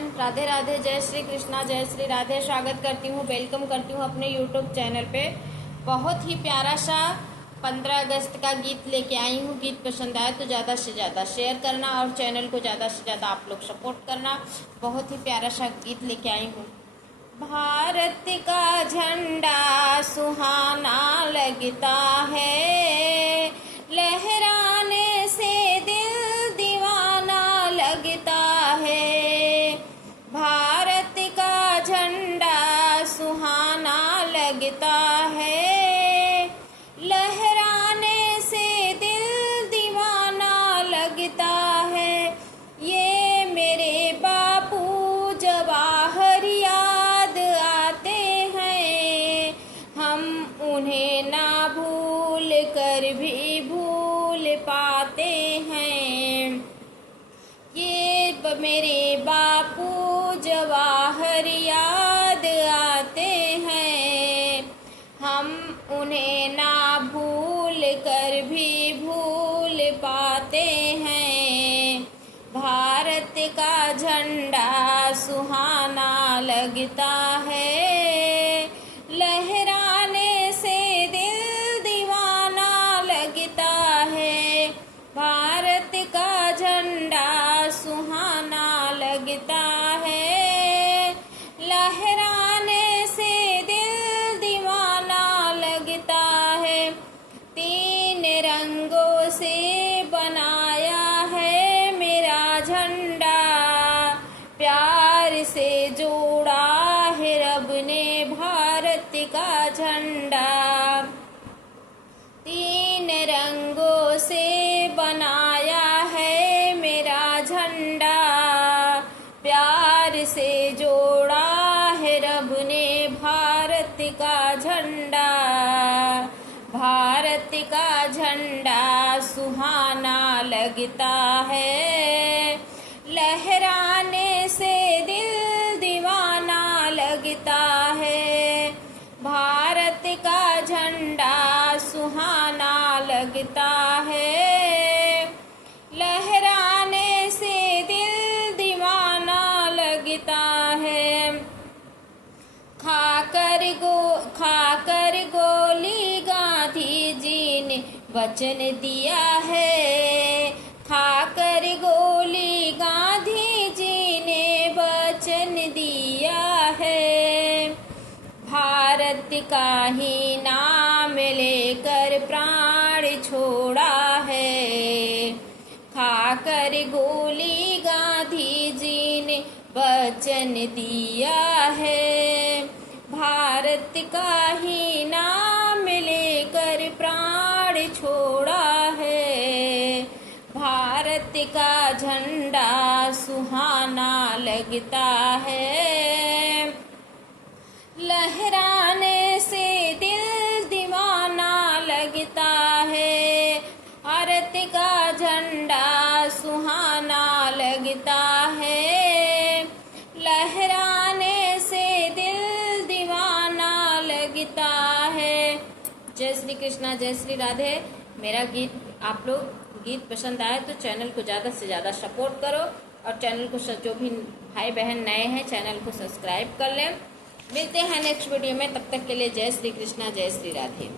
बहन, राधे राधे, जय श्री कृष्णा, जय श्री राधे। स्वागत करती हूँ, वेलकम करती हूँ अपने यूट्यूब चैनल पे। बहुत ही प्यारा सा 15 अगस्त का गीत लेके आई हूँ। गीत पसंद आए तो ज़्यादा से ज़्यादा शेयर करना और चैनल को ज़्यादा से ज़्यादा आप लोग सपोर्ट करना। बहुत ही प्यारा सा गीत लेके आई हूँ। भारत का झंडा सुहाना लगता है, लहराने से दिल दीवाना लगता है। भारत का झंडा सुहाना लगता है, लहराने से दिल दीवाना लगता है। ये मेरे बापू जवाहर याद आते हैं, हम उन्हें ना भूल कर भी भूल पाते हैं। ये मेरे बापू जवाहर याद आते हैं, हम उन्हें ना भूल कर भी भूल पाते हैं। भारत का झंडा सुहाना लगता है, लहराने से दिल दीवाना लगता है। भारत का झंडा सुहाना लगता है, लहराने से दिल दीवाना लगता है। 3 रंगों से बनाया है मेरा झंडा, प्यार से जोड़ा है रब ने भारत का झंडा। 3 रंगों से बनाया है मेरा झंडा, प्यार से जोड़ा है रब ने भारत का झंडा। भारत का झंडा सुहाना लगता है, लहराने से दिल दीवाना लगता है। भारत का झंडा सुहाना लगता है, लहराने से दिल दीवाना लगता है। खाकर गोली गांधी जी ने वचन दिया है, खाकर गोली गांधी जी ने वचन दिया है। भारत का ही नाम लेकर प्राण छोड़ा है, खाकर गोली गांधी जी ने वचन दिया है। भारत का ही नाम लेकर प्राण छोड़ा है। भारत का झंडा सुहाना लगता है, लहराने से दिल दीवाना लगता है। भारत का झंडा सुहाना लगता है, लहराने से दिल दीवाना लगता है। जय श्री कृष्णा, जय श्री राधे। मेरा गीत आप लोग गीत पसंद आए तो चैनल को ज़्यादा से ज़्यादा सपोर्ट करो और चैनल को जो भी भाई बहन नए हैं चैनल को सब्सक्राइब कर लें। मिलते हैं नेक्स्ट वीडियो में, तब तक के लिए जय श्री कृष्णा, जय श्री राधे।